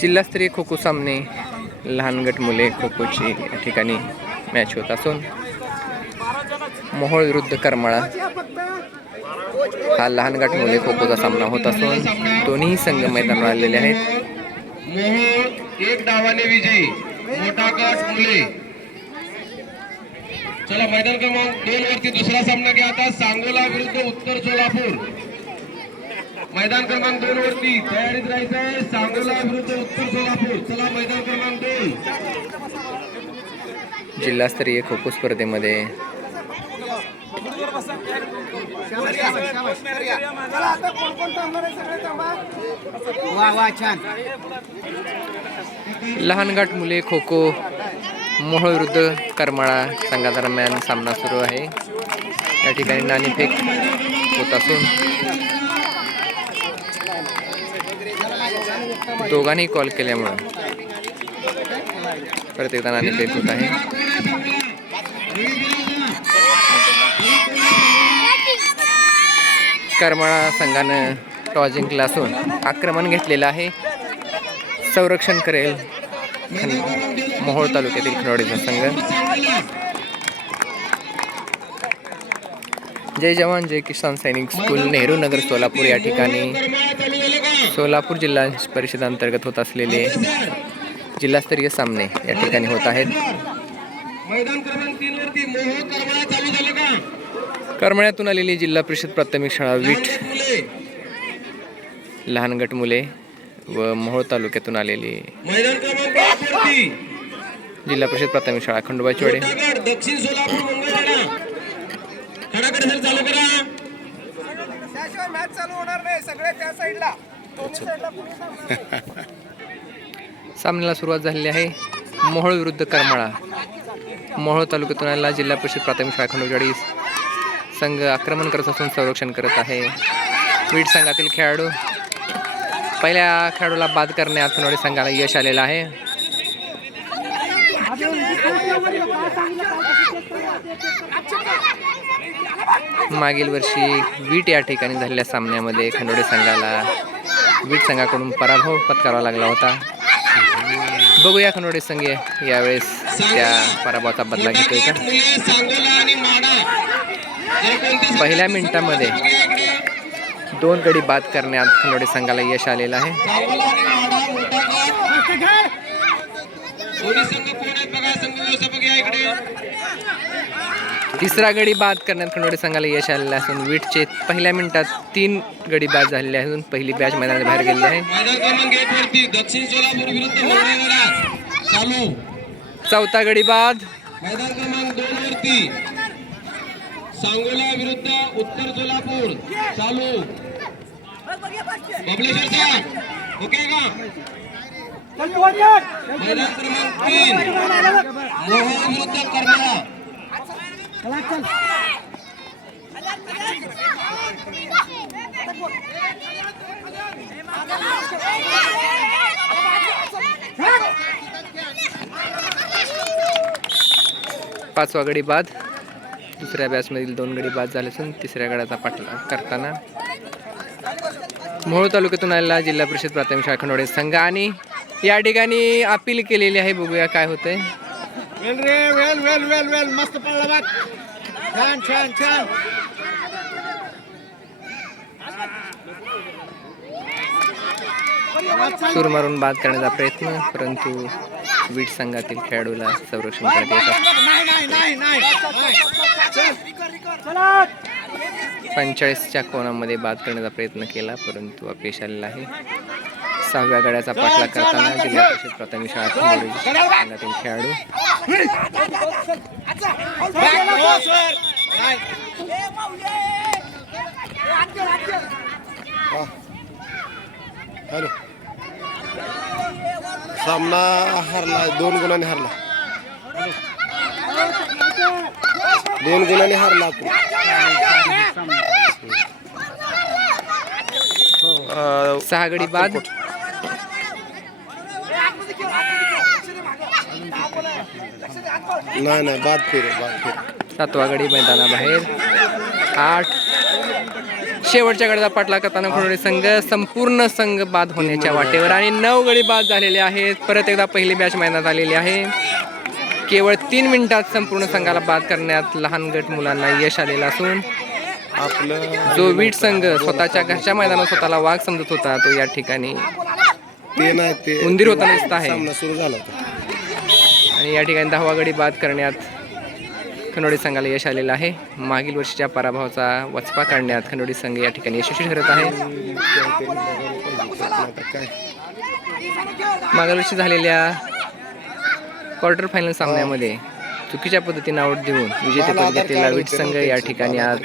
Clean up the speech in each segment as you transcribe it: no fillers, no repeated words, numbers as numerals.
जिल्हास्तरीय खो खो सामने लहान गट मुले खो खोची या ठिकाणी मॅच होत असून मोहोळ विरुद्ध करमाळा हा लहान गट मुले खो खोचा सामना होत असून दोन्ही संघ मैदानावर आलेले आहेत. मोहोळ एक डावाने विजयी, मोठा गट मुले. चला मैदान क्रमांक 2 वरती दुसरा सामना घ्या आता. सांगोला विरुद्ध उत्तर सोलापूर. मैदान क्रमांक 2 वरती तयारीत राहायचं आहे. सांगोला विरुद्ध उत्तर सोलापूर. चला मैदान क्रमांक 2. जिल्हास्तरीय खो खो स्पर्धेमध्ये लहान गट मुले खो खो मोहोळ विरुद्ध करमाळा संघादरम्यान सामना सुरू आहे. या ठिकाणी नाणेफेक होत असून दोघांनी कॉल केल्यामुळे परत एकदा नाणेफेक होत आहे. करमाळा संघानं टॉस जिंकला असून आक्रमण घेतलेलं आहे. संरक्षण करेल मोहोळ तालुक्यातील खनवडेचा संघ. जय जवान जय किसान सैनिक स्कूल नेहरू नगर सोलापूर या ठिकाणी सोलापूर जिल्हा परिषद अंतर्गत होत असलेले जिल्हास्तरीय सामने या ठिकाणी होत आहेत. करमाळ्यातून आलेली जिल्हा परिषद प्राथमिक शाळा वीट लहान गट मुले व मोहोळ तालुक्यातून आलेली जिल्हा परिषद प्राथमिक शाळा खंडोबाचीवाडी. दक्षिण सोलापूर मुंबईवाडा खडाकडे चालू करा. त्याशिवाय मॅच चालू होणार नाही. सगळे त्या साइडला. सामन्याला सुरुवात झालेली आहे. मोहोळ विरुद्ध करमाळा. मोहोळ तालुक्यातून आलेला जिल्हा परिषद प्राथमिक शाळा खंडोबाचीवाडी संघ आक्रमण करत असून संरक्षण करत आहे. वीट संघातील खेळाडू पहिल्या खेळाडूला बाद करण्यात खंडोबाची संघाला यश आलेलं आहे. मागील वर्षी वीट या ठिकाणी झालेल्या सामन्यामध्ये खंडोडे संघाला वीट संघाकडून पराभव पत्करावा लागला होता. बघूया खंडोडे संघ यावेळेस त्या पराभवाचा बदला घेतोय का. पहिल्या मिनिटामध्ये 2 गडी बाद करण्यात खंडोडे संघाला यश आलेलं आहे. तिसरा गडी बाद करण्यात खंडोडे संघाला यश आलेलं असून वीटचे पहिल्या मिनिटात 3 गडी बाद झालेले असून पहिली बॅच मैदानात बाहेर गेलेली आहे. दक्षिण सोलापूर विरुद्ध चालू. चौथा गडी बाद. मैदान क्रमांक 2 वरती सांगोला विरुद्ध उत्तर सोलापूर चालू. बबलेश्वरचा ओके का. मैदान क्रमांक 3 मोहोळ विरुद्ध करमाळा. पाचवा गडी बाद. दुसऱ्या बॅचमधील 2 गडी बाद झाले असून तिसऱ्या गडाचा पाठलाग करताना मोहोळ तालुक्यातून आलेला जिल्हा परिषद प्राथमिक शाळा खंडोडे संघ आणि या ठिकाणी अपील केलेली आहे. बघूया काय होतंय. वेल मस्त पडला बात. छान सूर मारून बाद करण्याचा प्रयत्न परंतु वीट संघातील खेळाडूला संरक्षण करण्यात येत. 45च्या कोणामध्ये बाद करण्याचा प्रयत्न केला परंतु अपयश आलेला आहे. 6व्या गड्याचा पाठलाग करताना जिल्हा परिषद प्राथमिक शाळा खंडोळी संघातील खेळाडू हॅलो. सामना हरला. 2 गुणांनी हरला. 2 गुणांनी हरला. 6 गडी बाद. नाही बाद फिर. 7वा गडी मैदानाबाहेर. 8 शेवटच्या गडाचा पाठला करताना खंडोळी संघ संपूर्ण संघ बाद होण्याच्या वाटेवर आणि 9 गडी बाद झालेले आहेत. परत एकदा पहिली बॅच मैदानात आलेली आहे. केवळ 3 मिनिटात संपूर्ण संघाला बाद करण्यात लहान गट मुलांना यश आलेलं असून आपलं जो वीट संघ स्वतःच्या घरच्या मैदानात स्वतःला वाघ समजत होता तो या ठिकाणी ते नाही ते उंदीर होताना दिसत आहे. सामना सुरू झाला होता. आणि या ठिकाणी 10वा गडी बाद करण्यात खंडोळी संघाला यश आलेलं आहे. मागील वर्षीच्या पराभवाचा वचपा काढण्यात खंडोळी संघ या ठिकाणी यशस्वी ठरत आहे. आता काय मागील वर्षी झालेल्या क्वार्टर फायनल सामन्यामध्ये चुकीच्या पद्धतीने आऊट देऊन विजेतेपद घेतलेला वीट संघ या ठिकाणी आता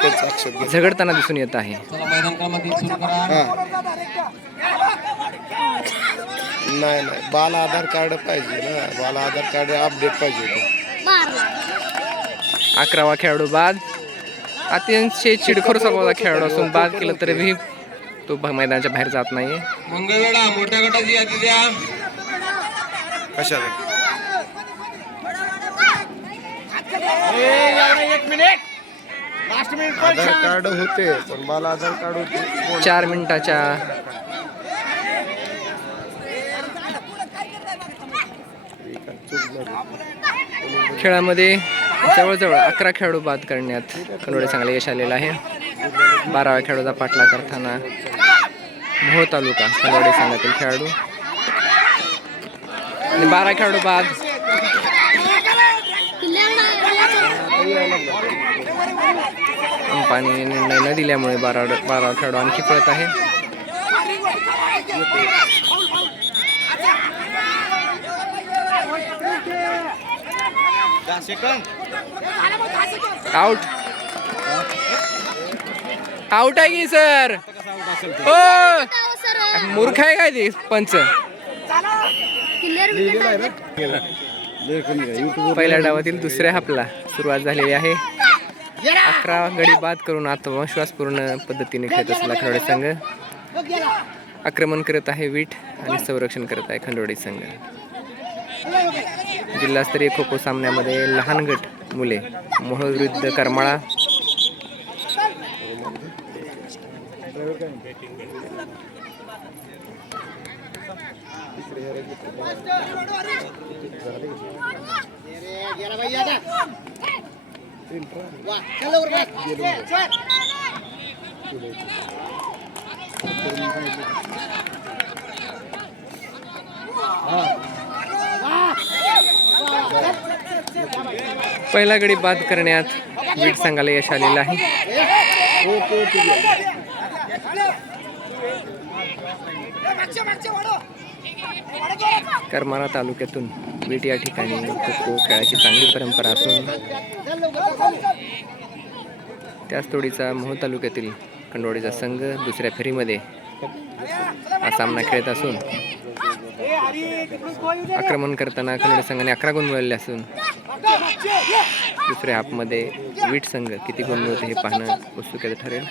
त्याचा आक्षेप घेतला. झगडताना दिसून येत आहे. चला मैदान क्रमांक 1 सुरू करा. नाही बाल आधार कार्ड पाहिजे ना, बाल आधार कार्ड अपडेट पाहिजे होतं. 11वा खेळाडू बाद. अतिशय चिडखोर स्वभावाचा खेळाडू असून बाद केलं तरीही तो मैदानाच्या बाहेर जात नाहीये. मंगळवेढा मोठ्या गटाची यादी द्या. कशाला आधार कार्ड होते पण बाल आधार कार्ड होते. 4 मिनिटाच्या खेळामध्ये जवळजवळ 11 खेळाडू बाद करण्यात खंडोळी संघाला यश आलेलं आहे. 12व्या खेळाडूचा पाठलाग करताना मोहोळ तालुका खंडोळी संघातील खेळाडू आणि 12 खेळाडू बाद. अंपानी निर्णय न दिल्यामुळे 12 खेळाडू आणखी पळत आहे. आउट आउट आहे की सर? हो मूर्ख आहे काय ते पंच? पहिल्या डावातील दुसऱ्या हाफला सुरुवात झालेली आहे. 11 गडी बाद करून आत्मविश्वासपूर्ण पद्धतीने खेळत असलेला खंडोळी संघ आक्रमण करत आहे वीट आणि संरक्षण करत आहे खंडोळी संघ. जिल्हास्तरीय खो खो सामन्यामध्ये लहान गट मुले मोहोळ विरुद्ध करमाळा. पहिला गडी बाद करण्यात वीट संघाला यश आलेलं आहे. करमाळा तालुक्यातून वीट या ठिकाणी खो खो खेळाची चांगली परंपरा असून त्याच तोडीचा मोहोळ तालुक्यातील खंडोळीचा संघ दुसऱ्या फेरीमध्ये हा सामना खेळत असून आक्रमण करताना खंडोळी संघाने 11 गुण मिळवले असून दुसऱ्या हाफमध्ये वीट संघ किती गुण मिळवते हे पाहणं उत्सुकतेचं ठरेल.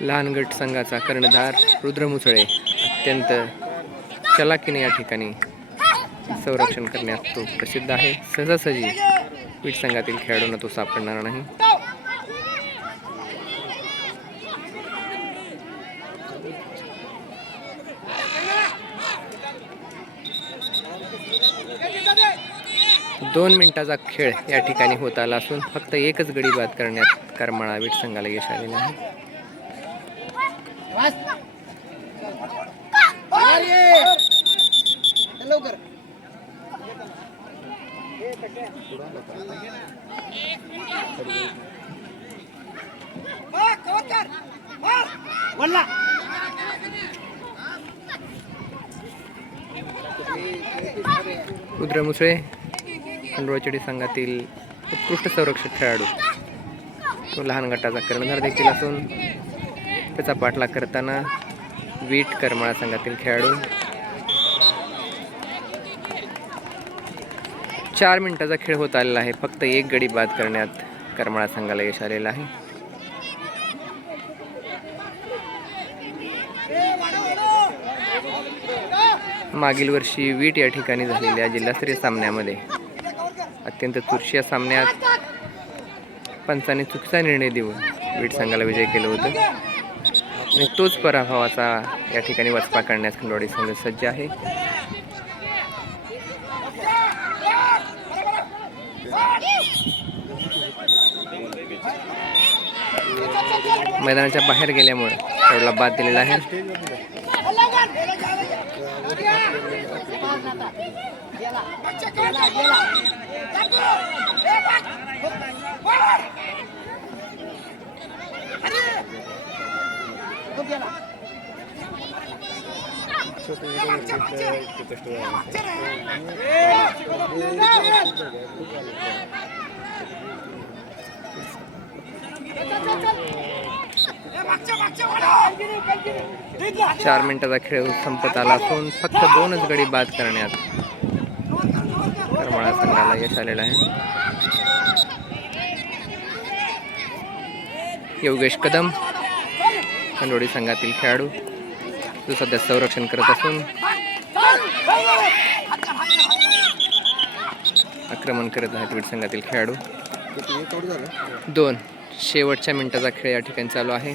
लहान गट संघाचा कर्णधार रुद्र मुसळे अत्यंत चलाकीने या ठिकाणी संरक्षण करण्यात तो प्रसिद्ध आहे. सहजासहजी वीट संघातील खेळाडूंना तो सापडणार नाही. दोन मिनिटाचा खेळ या ठिकाणी होत आला असून फक्त एकच गडी बाद करण्यात करमाळा वीट संघाला यश आलेले आहे. रुद्र मुसळे खंडोळचडी संघातील उत्कृष्ट संरक्षक खेळाडू. तो लहान गटाचा कर्णधार देखील असून त्याचा पाठलाग करताना वीट करमाळा संघातील खेळाडू. 4 मिनिटाचा खेळ होत आलेला आहे. फक्त एक गडी बाद करण्यात करमाळा संघाला यश आलेलं आहे. मागील वर्षी वीट या ठिकाणी झालेल्या जिल्हास्तरीय सामन्यामध्ये अत्यंत चुरशी सामन्यात पंचांनी चुकीचा निर्णय देऊन वीट संघाला विजय केलं होतं आणि तोच पराभवाचा या ठिकाणी वचपा करण्यास खंडवाडी संघ सज्ज आहे. मैदानाच्या बाहेर गेल्यामुळे खेळाडूला बाद दिलेला आहे. चार मिनिटाचा खेळ संपत आला असून फक्त 2च गडी बाद करण्यात करमाळा संघाला यश आलेलं आहे. योगेश कदम खंडोडी संघातील खेळाडू तो सध्या संरक्षण करत असून आक्रमण करत आहेत वीट संघातील खेळाडू. 2 शेवटच्या मिनिटाचा खेळ या ठिकाणी चालू आहे.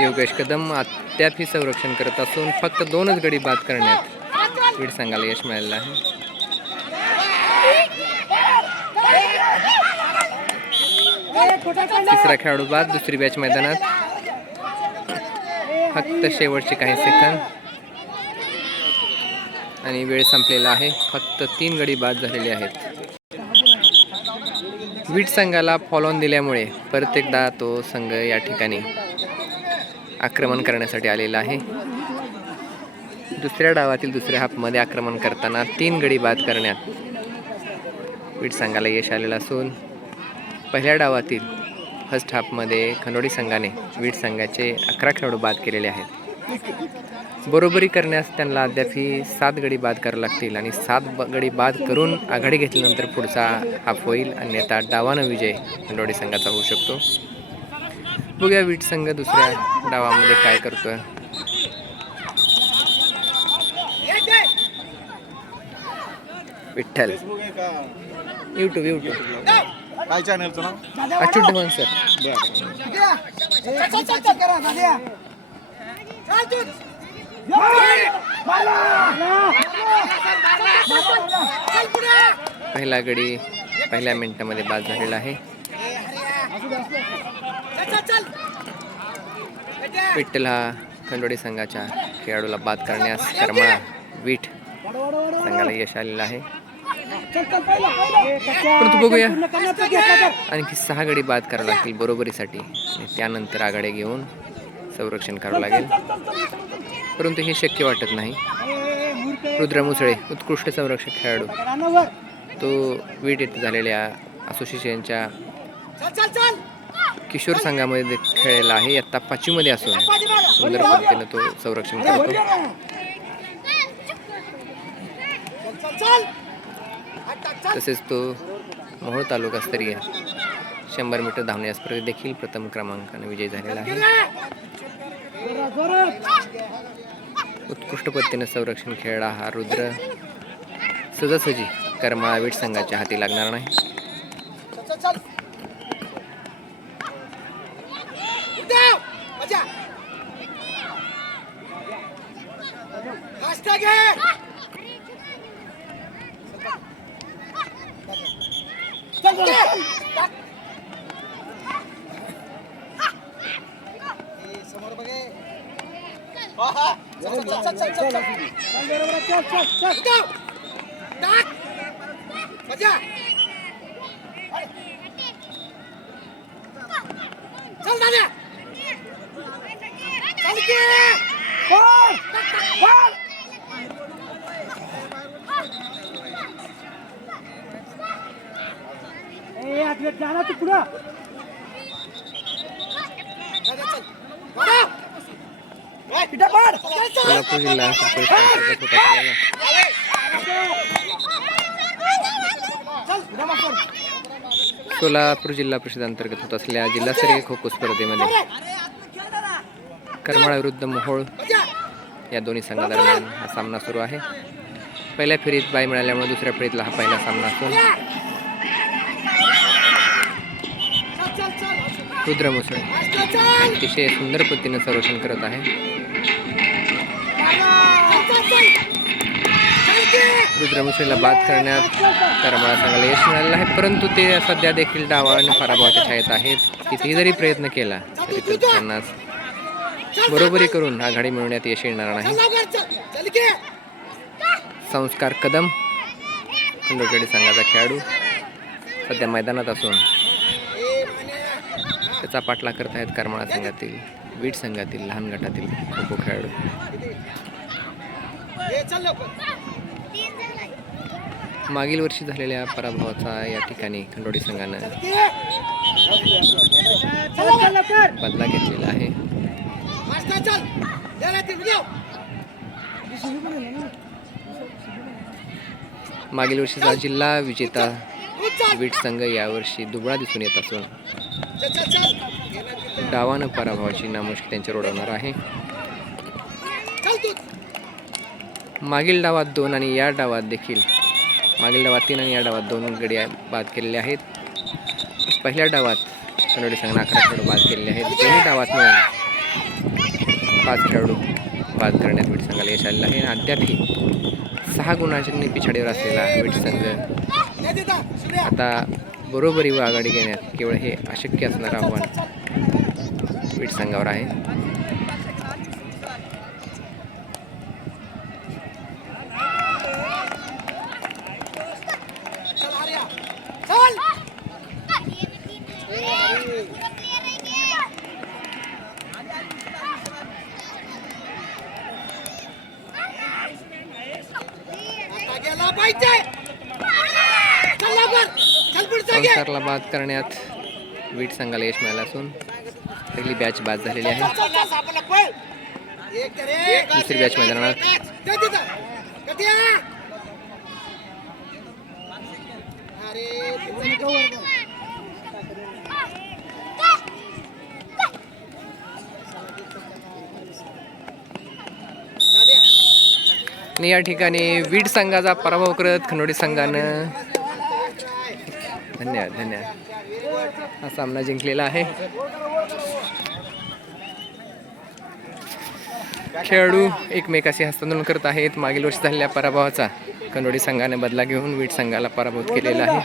योगेश कदम अद्यापही संरक्षण करत असून फक्त 2च गडी बाद करण्यात वीट संघाला यश मिळालेलं आहे. तिसरा खेळाडू बाद. दुसरी बॅच मैदानात. फक्त शेवटचे काही सेकंद आणि वेळ संपलेला आहे. फक्त 3 गडी बाद झालेले आहेत. वीट संघाला फॉलोऑन दिल्यामुळे परत एकदा तो संघ या ठिकाणी आक्रमण करण्यासाठी आलेला आहे. दुसऱ्या डावातील दुसऱ्या हाफमध्ये आक्रमण करताना 3 गडी बाद करण्यात वीट संघाला यश आलेलं असून पहिल्या डावातील फर्स्ट हाफमध्ये खंडोडी संघाने वीट संघाचे 11 खेळाडू बाद केलेले आहेत. बरोबरी करण्यास त्यांना अद्यापही 7 गडी बाद करावे लागतील आणि 7 गडी बाद करून आघाडी घेतल्यानंतर पुढचा हाफ होईल. अन्यथा डावानं विजय खंडोडी संघाचा होऊ शकतो. बघूया वीट संघ दुसऱ्या डावामध्ये काय करतोय. विठ्ठल यूट्यूब काय चॅनलचं नाव? अच्युत ढवण सर. पहिला गडी पहिल्या मिनिटामध्ये बाद झालेला आहे. विठ्ठल हा खंडोडी संघाच्या खेळाडूला बाद करण्यास करमाळा वीट संघाला यश आलेलं आहे. परंतु बघूया आणखी 6 गडी बाद करावे लागतील बरोबरीसाठी आणि त्यानंतर आघाडी घेऊन संरक्षण करावं लागेल. परंतु हे शक्य वाटत नाही. रुद्र मुसळे उत्कृष्ट संरक्षक खेळाडू तो वीट येथे झालेल्या असोसिएशनच्या किशोर संघामध्ये खेळलेला आहे. इयत्ता 5वी मध्ये असून सुंदर पद्धतीने तो संरक्षण करतो. तसेच तो मोहोळ तालुकास्तरीय 100 मीटर धावणे स्पर्धेत देखील प्रथम क्रमांकाने विजयी झालेला आहे. उत्कृष्ट पद्धतीने संरक्षण खेळला हा रुद्र सहजासहजी करमाळा वीट संघाच्या हाती लागणार नाही. सोलापूर जिल्हा परिषद अंतर्गत होत असलेल्या सोलापूर जिल्हा परिषद अंतर्गत होत असलेल्या जिल्हास्तरीय खो खो स्पर्धेमध्ये करमाळा विरुद्ध मोहोळ या दोन्ही संघादरम्यान हा सामना सुरू आहे. पहिल्या फेरीत बाय मिळाल्यामुळे दुसऱ्या फेरीतला हा पहिला सामना असून रुद्र मुसळे अतिशय सुंदर पद्धतीने संरक्षण करत आहे. रुद्र मुसळेला बाद करण्यात करमाळा संघाला यश मिळालेलं आहे, परंतु ते सध्या देखील डावा आणि पराभवाच्या छायेत आहेत. कितीही जरी प्रयत्न केला तरी त्यांना बरोबरी करून आघाडी मिळवण्यात यश येणार नाही. संस्कार कदम खंडोटवाडी संघाचा खेळाडू सध्या मैदानात असून त्याचा पाठलाग करत आहेत करमाळा संघातील वीट संघातील लहान गटातील खो खो खेळाडू. मागील वर्षी झालेल्या पराभवाचा या ठिकाणी खंडोडी संघानं बदला घेतलेला आहे. मागील वर्षीचा जिल्हा विजेता वीट संघ यावर्षी दुबळा दिसून येत असून डावानं पराभवाची नामुष्की त्यांच्यावर उडवणार आहे. मागील डावात 2 आणि या डावात देखील मागील डावात 3 आणि या डावात 2 गडी बाद केलेले आहेत. पहिल्या डावात कन्नडी संघाने 11 खेळाडू बाद केलेले आहेत. दोन्ही डावात मिळून 5 खेळाडू बाद करण्यात वीट संघाला यश आलेलं आहे. अद्यापही 6 गुणांनी पिछाडीवर असलेला वीट संघ आता बरोबरी व आघाडी घेण्यात केवळ हे अशक्य असणारं आव्हान वीट संघावर आहे. संसारला बाद करण्यात वीट संघाला यश मिळालं असून पहिली बॅच बाद झालेली आहे. दुसरी बॅच मैदानात आणि या ठिकाणी वीट संघाचा पराभव करत खंडोडी संघानं धन्यवाद हा सामना जिंकलेला आहे. खेळाडू एकमेकाशी हस्तांदोलन करत आहेत. मागील वर्षी झालेल्या पराभवाचा खंडोडी संघाने बदला घेऊन वीट संघाला पराभूत केलेला आहे.